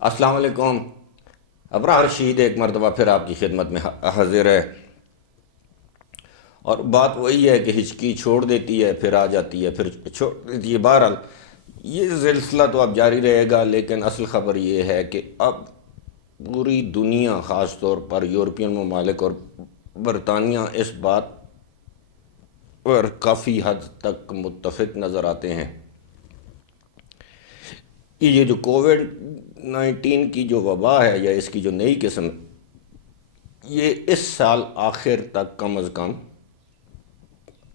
السلام علیکم۔ ابرار رشید ایک مرتبہ پھر آپ کی خدمت میں حاضر ہے، اور بات وہی ہے کہ ہچکی چھوڑ دیتی ہے پھر آ جاتی ہے، پھر چھوڑ دیتی ہے۔ بہرحال یہ سلسلہ تو اب جاری رہے گا، لیکن اصل خبر یہ ہے کہ اب پوری دنیا، خاص طور پر یورپین ممالک اور برطانیہ، اس بات پر کافی حد تک متفق نظر آتے ہیں کہ یہ جو کووڈ 19 کی جو وبا ہے، یا اس کی جو نئی قسم، یہ اس سال آخر تک کم از کم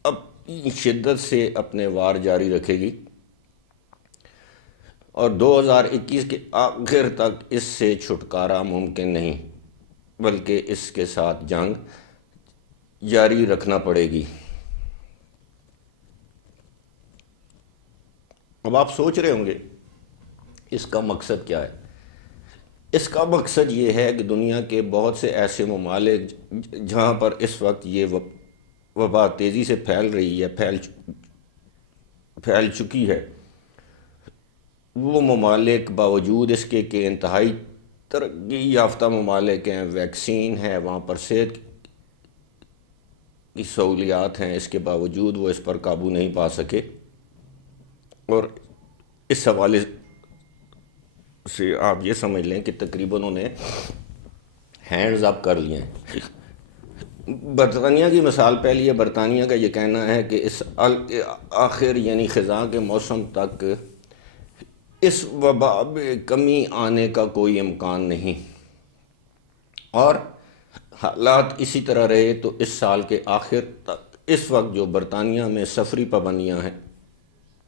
اپنی شدت سے اپنے وار جاری رکھے گی، اور 2021 کے آخر تک اس سے چھٹکارا ممکن نہیں، بلکہ اس کے ساتھ جنگ جاری رکھنا پڑے گی۔ اب آپ سوچ رہے ہوں گے اس کا مقصد کیا ہے؟ اس کا مقصد یہ ہے کہ دنیا کے بہت سے ایسے ممالک جہاں پر اس وقت یہ وبا تیزی سے پھیل رہی ہے، پھیل چکی ہے، وہ ممالک باوجود اس کے کہ انتہائی ترقی یافتہ ممالک ہیں، ویکسین ہے، وہاں پر صحت کی سہولیات ہیں، اس کے باوجود وہ اس پر قابو نہیں پا سکے، اور اس حوالے سے آپ یہ سمجھ لیں کہ تقریباً انہیں ہینڈز اپ کر لیے ہیں۔ برطانیہ کی مثال پہلی ہے۔ برطانیہ کا یہ کہنا ہے کہ اس آخر یعنی خزاں کے موسم تک اس وبا میں کمی آنے کا کوئی امکان نہیں، اور حالات اسی طرح رہے تو اس سال کے آخر تک اس وقت جو برطانیہ میں سفری پابندیاں ہیں،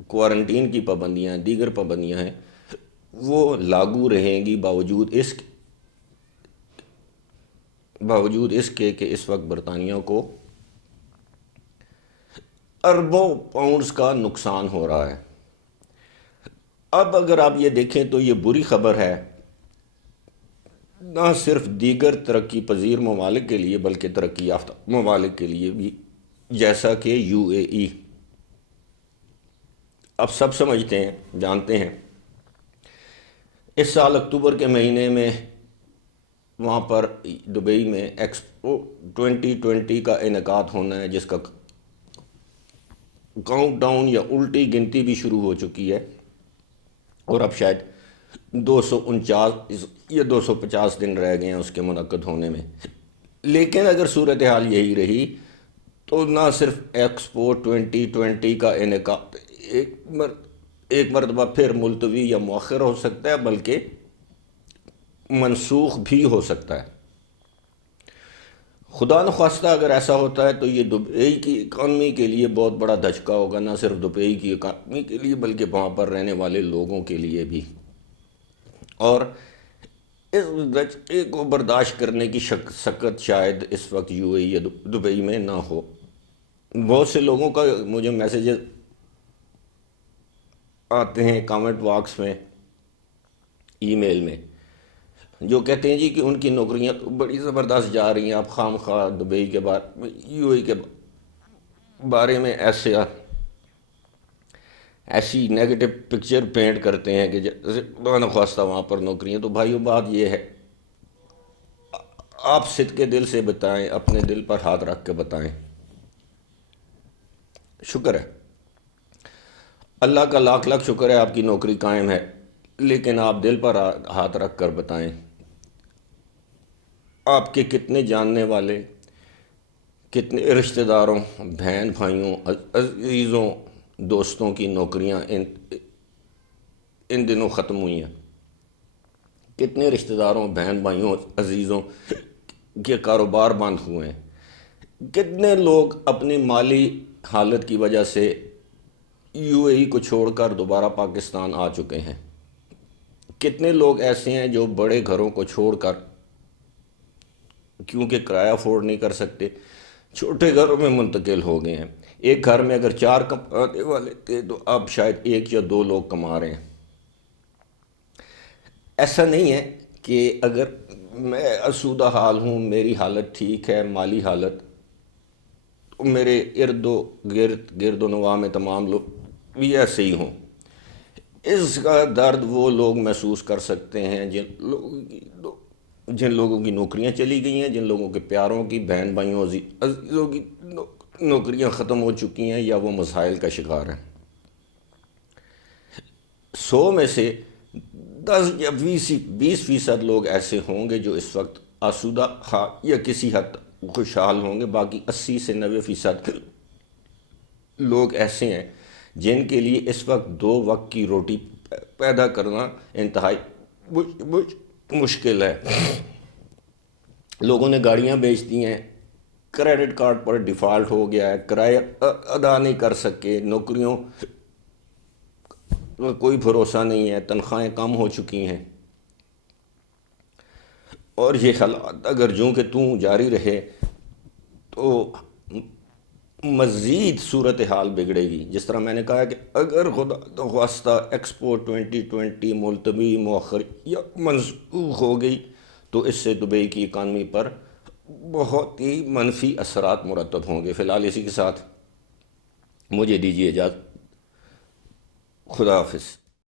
کوارنٹین کی پابندیاں ہیں، دیگر پابندیاں ہیں، وہ لاگو رہیں گی، باوجود اس کے کہ اس وقت برطانیہ کو اربوں پاؤنڈز کا نقصان ہو رہا ہے۔ اب اگر آپ یہ دیکھیں تو یہ بری خبر ہے، نہ صرف دیگر ترقی پذیر ممالک کے لیے بلکہ ترقی یافتہ ممالک کے لیے بھی، جیسا کہ یو اے ای۔ اب سب سمجھتے ہیں، جانتے ہیں، اس سال اکتوبر کے مہینے میں وہاں پر دبئی میں ایکسپو 2020 کا انعقاد ہونا ہے، جس کا کاؤنٹ ڈاؤن یا الٹی گنتی بھی شروع ہو چکی ہے، اور اب شاید 249 یا 250 دن رہ گئے ہیں اس کے منعقد ہونے میں۔ لیکن اگر صورتحال یہی رہی تو نہ صرف ایکسپو 2020 کا انعقاد ایک مرتبہ پھر ملتوی یا مؤخر ہو سکتا ہے، بلکہ منسوخ بھی ہو سکتا ہے۔ خدا نخواستہ اگر ایسا ہوتا ہے تو یہ دبئی کی اکانومی کے لیے بہت بڑا دھچکا ہوگا، نہ صرف دبئی کی اکانومی کے لیے بلکہ وہاں پر رہنے والے لوگوں کے لیے بھی، اور اس دھچکے کو برداشت کرنے کی سکت شاید اس وقت یو اے ای یا دبئی میں نہ ہو۔ بہت سے لوگوں کا مجھے میسیجز آتے ہیں کامنٹ باکس میں، ای میل میں، جو کہتے ہیں جی کہ ان کی نوکریاں تو بڑی زبردست جا رہی ہیں، آپ خام خواہ دبئی کے بارے، یو اے ای کے بارے میں ایسی نیگیٹو پکچر پینٹ کرتے ہیں کہ جیسے خدا نخواستہ وہاں پر نوکریاں۔ تو بھائیو، بات یہ ہے، آپ صدقے دل سے بتائیں، اپنے دل پر ہاتھ رکھ کے بتائیں۔ شکر ہے، اللہ کا لاکھ لاکھ شکر ہے آپ کی نوکری قائم ہے، لیکن آپ دل پر ہاتھ رکھ کر بتائیں، آپ کے کتنے جاننے والے، کتنے رشتہ داروں، بہن بھائیوں، عزیزوں، دوستوں کی نوکریاں ان دنوں ختم ہوئی ہیں؟ کتنے رشتہ داروں، بہن بھائیوں، عزیزوں کے کاروبار بند ہوئے ہیں؟ کتنے لوگ اپنی مالی حالت کی وجہ سے یو اے ای کو چھوڑ کر دوبارہ پاکستان آ چکے ہیں؟ کتنے لوگ ایسے ہیں جو بڑے گھروں کو چھوڑ کر، کیونکہ کرایہ افورڈ نہیں کر سکتے، چھوٹے گھروں میں منتقل ہو گئے ہیں؟ ایک گھر میں اگر 4 کمانے والے تھے تو اب شاید 1 یا 2 لوگ کما رہے ہیں۔ ایسا نہیں ہے کہ اگر میں آسودہ حال ہوں، میری حالت ٹھیک ہے، مالی حالت، تو میرے ارد و گرد و نواح میں تمام لوگ بھی ایسے ہی ہوں۔ اس کا درد وہ لوگ محسوس کر سکتے ہیں جن لوگوں کی نوکریاں چلی گئی ہیں، جن لوگوں کے پیاروں کی، بہن بھائیوں، عزیزوں کی نوکریاں ختم ہو چکی ہیں یا وہ مسائل کا شکار ہیں۔ 100 میں سے 10 یا 20% لوگ ایسے ہوں گے جو اس وقت آسودہ یا کسی حد تک خوشحال ہوں گے، باقی 80 سے 90% لوگ ایسے ہیں جن کے لیے اس وقت 2 وقت کی روٹی پیدا کرنا انتہائی مشکل ہے۔ لوگوں نے گاڑیاں بیچ دی ہیں، کریڈٹ کارڈ پر ڈیفالٹ ہو گیا ہے، کرایہ ادا نہیں کر سکے، نوکریوں کوئی بھروسہ نہیں ہے، تنخواہیں کم ہو چکی ہیں، اور یہ حالات اگر جوں کہ توں جاری رہے تو مزید صورتحال بگڑے گی۔ جس طرح میں نے کہا کہ اگر خدا نخواستہ ایکسپو 2020 ملتوی، مؤخر یا منسوخ ہو گئی تو اس سے دبئی کی اکانومی پر بہت ہی منفی اثرات مرتب ہوں گے۔ فی الحال اسی کے ساتھ مجھے دیجیے اجازت، خدا حافظ۔